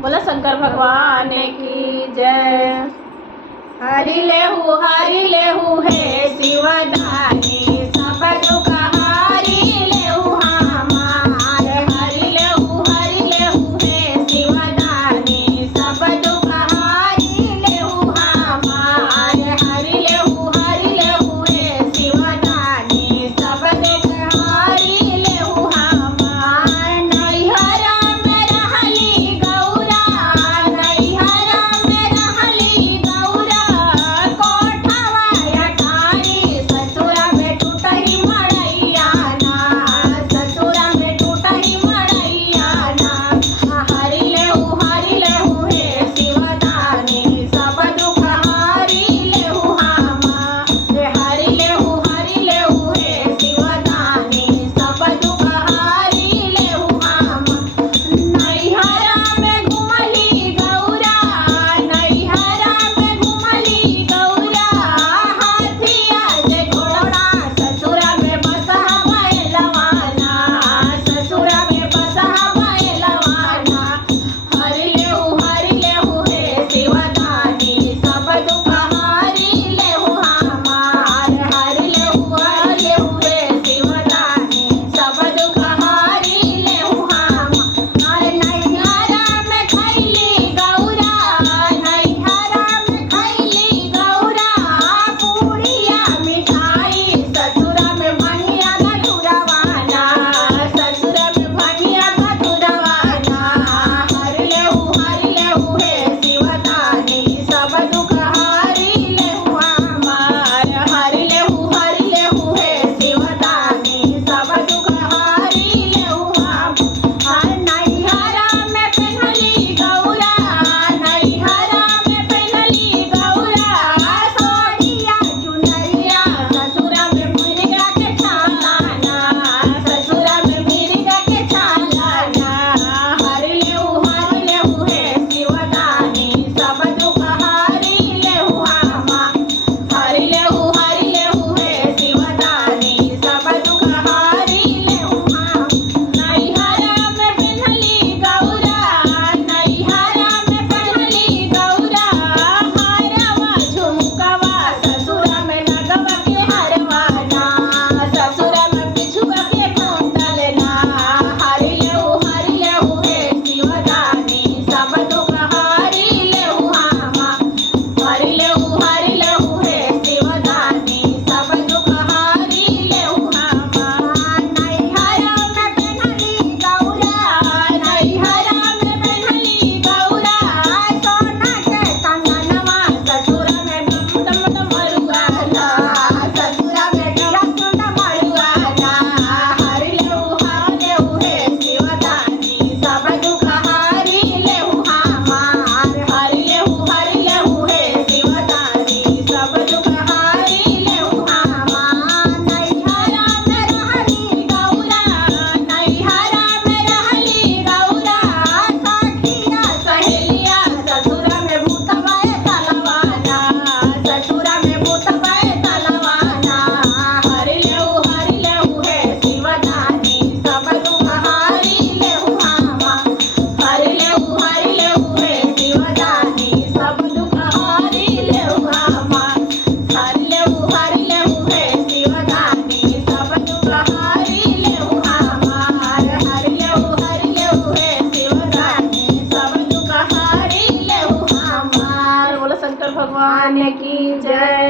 बोला शंकर भगवान की जय। हरि लेहु हे शिवदानी सब दुख हारी लेहु हमार। हरि लेहु हे शिवदानी सब दुख हारी लेहु हमार। हरि लेहु हे शिवदानी सब दुख हारी लेहु हमार। नैहरा में रहली गौरा, नैहरा में रहली गौरा, कोठवा अटारी ससुरा में टूटही मड़ैया ना, ससुरा में टूटही मड़ैया ना। हरि लेहु हे शिवदानी सब दुख हारी लेहु हमार। हरि लेहु हे शिवदानी सब दुख हारी लेहु हमार। नैहरा में घुमली गौरा, नैहरा में घुमली गौरा, हाथिया से घोड़ा ससुरा में बसहा बैलवाना, ससुरा में बसहा बैलवाना। हरि लेहु हे शिवदानी सब दुख हारी लेहु हमार। हरि लेहु हे शिवदानी सब दुख हारी लेहु हमार। नैहरा में खैली गौरा, नैहरा में खैली गौरा, पूड़िया मिठाई ससुरा में भनिया गठुरवाना, ससुरा में भनिया गठुरवाना। हरि लेहु हे शिवदानी सब दुख हारी लेहु हमार। हरि लेहु हे शिवदानी सब दुख हारी लेहु हमार। नैहरा में पेन्हली गौरा, नैहरा में पेन्हली गौरा, सोढ़िया चुनरिया ससुरा में मिर्गा के छालाना, ससुरा में मिर्गा के छालाना। हरि लेहु हे शिवदानी सब दुख हारी लेहु हमार। हरि लेहु हे शिवदानी सब दुख हारी लेहु हमार। नैहरा में पेन्हली गौरा, नैहरा में पेन्हली गौरा, हारवा झुमकवा ससुरा में नगवा के हरवाना, ससुरा में बिछुआ के कुंडल ना। हरि लेहु हे शिवदानी सब दुख हारी लेहु हमार। हरि लेहु हे शिवदानी सब दुख हारी लेहु हमार। नैहरा में पेन्हली गौरा, नैहरा में पेन्हली गौरा, सोना के कंगनवा ससुरा में डम मरुआना, ससुरा में डम मरुआना। हरि लेहु हे शिवदानी सब दुख हारी लेहु हमार। हरि लेहु हे शिवदानी सब दुख हारी लेहु हमार। नैहरा में रहली गौरा, नैहरा में रहली गौरा, सखिया सहेलिया ससुरा में भूतवा तलवाना, ससुरा में भूतवा तलवाना। हरि लेहु हे शिवदानी सब दुख हारी लेहु हमार। हरि लेहु हे शिवदानी सब दुख हारी लेहु हमार। हरि लेहु हे शिवदानी सब दुख हारी लेहु हमार। हरि लेहु हे शिवदानी सब दुख हारी लेहु हमार। बोलो शंकर भगवान की जय।